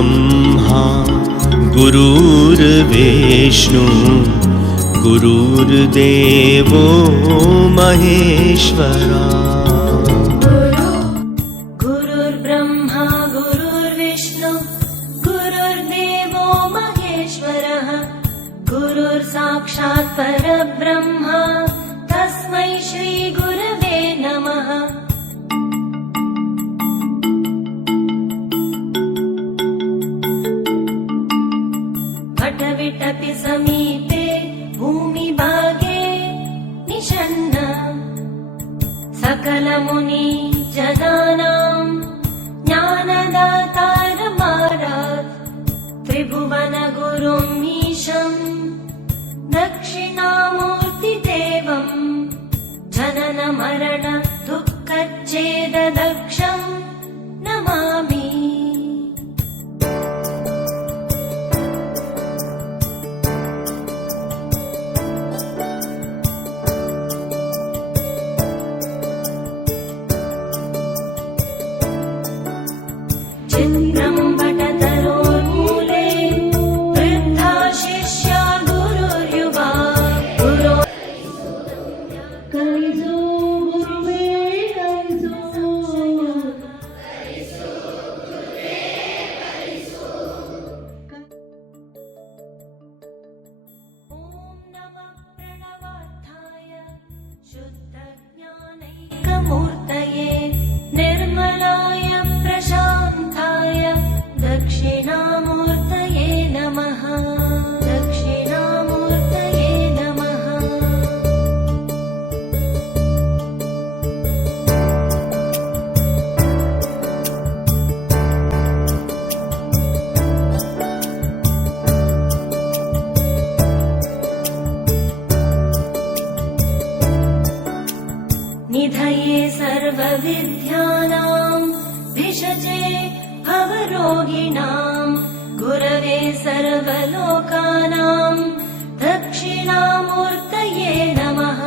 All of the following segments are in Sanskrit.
गुरुर्ब्रह्मा गुरुर्विष्णु गुरुर्देवो महेश्वरा। गुरुर्ब्रह्मा गुरुर्विष्णु गुरुर्देवो महेश्वरः गुरुर्साक्षात् परब्रह्म तस्मै श्री गुरवे नमः। वटविटपि समीपे भूमिभागे निषण्ण सकलमुनि जनानां ज्ञानदातारमारात् त्रिभुवन गुरुम् ईशं दक्षिणामूर्तिदेवं जनन मरण दुःखच्छेददक्षं नमामि। चित्रं वटतरोर्मूले वृद्धा शिष्या गुरुर्युवा गुरो कलिजो गुरुवे ॐ नमः प्रणवार्थाय शुद्धज्ञानैकमूर्तये निर्मलाय प्रशान्ताय दक्षिणामूर्तये नमः। दक्षिणामूर्तये नमः। निधये सर्वविद्यानां भिषजे भवरोगिणां गुरवे सर्वलोकानां दक्षिणामूर्तये नमः।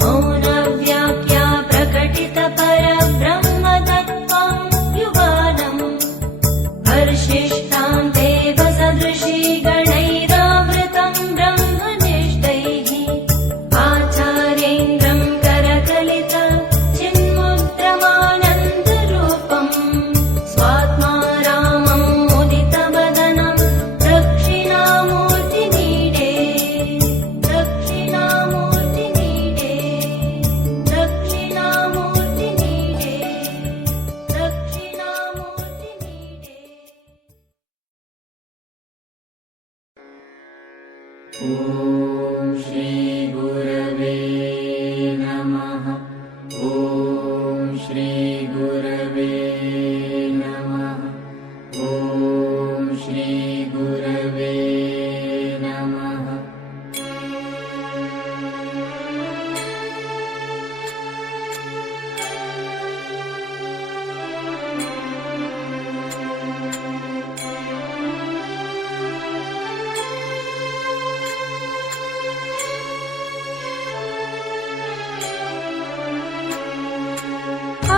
मौनव्याख्या प्रकटित परब्रह्मतत्त्वं युगानं वर्षिष्ठां देवसदृशी गणैरावृतं ब्रह्मनिष्ठैः आचार्येन्द्रं करकलित चिन्मुद्रमानन्दरूपं स्वात्मा रामं मुदितवदनं दक्षिणामूर्तिनीडे दक्षिणामूर्तिनीडे दक्षिणामूर्तिनीडे दक्षिणामूर्तिनीडे। ॐ श्री गुरवे नमः। ॐ श्री गुरवे नमः। ॐ श्री गुरवे नमः।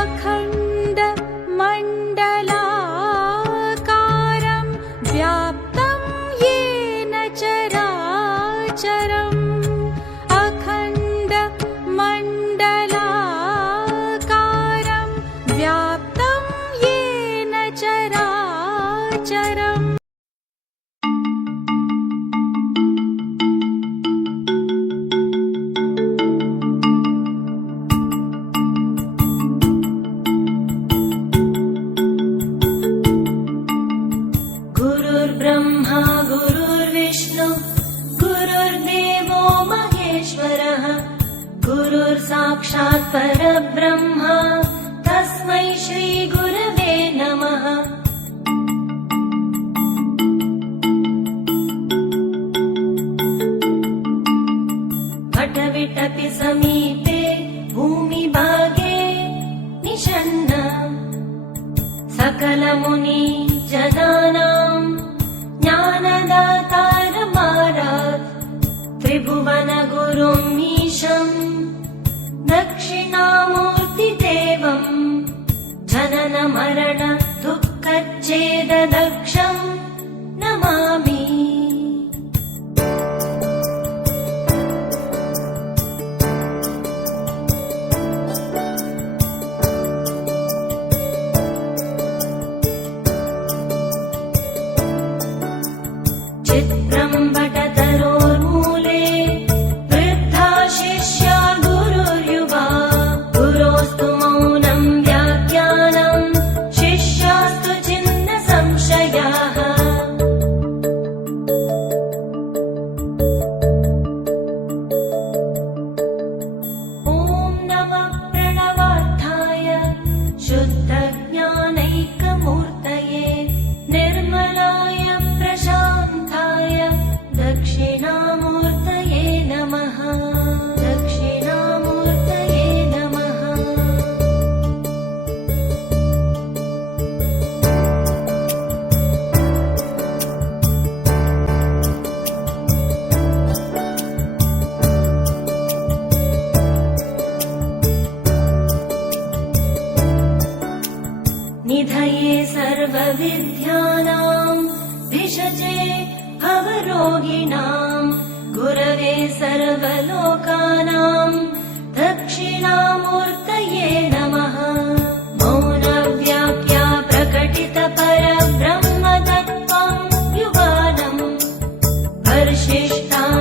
अखण्ड मण्डलाकारं व्याप्तं येन चराचरम् अखण्ड मण्डलाकारं व्याप्तं येन चराचरम्। गुरुर्ब्रह्मा गुरुर्विष्णु गुरुर्देवो महेश्वरः गुरुर्साक्षात् परब्रह्म तस्मै श्री गुरवे नमः। वटविटपि समीपे भूमिभागे निषण्ण सकलमुनि जनानां ज्ञानदातारमारात् त्रिभुवन गुरुम् ईशं दक्षिणामूर्तिदेवं जनन मरण दुःख तच्चेददक्षम् नमामि। चित्रं वटतरोर्मूले वृद्धा शिष्या गुरुर्युवा गुरोस्तु मौनं व्याख्यानं शिष्यास्तु छिन्न संशयाः। ॐ नमः प्रणवार्थाय शुद्धज्ञानैकमूर्तये निर्मलाय प्रशान्ताय दक्षिणामूर्तये नमः। दक्षिणामूर्तये नमः। निधये सर्वविद्यानां भिषजे भवरोगिणां गुरवे सर्वलोकानां दक्षिणामूर्तये नमः। मौनव्याख्या प्रकटितपरब्रह्मतत्त्वं युगानम् परिशिष्टां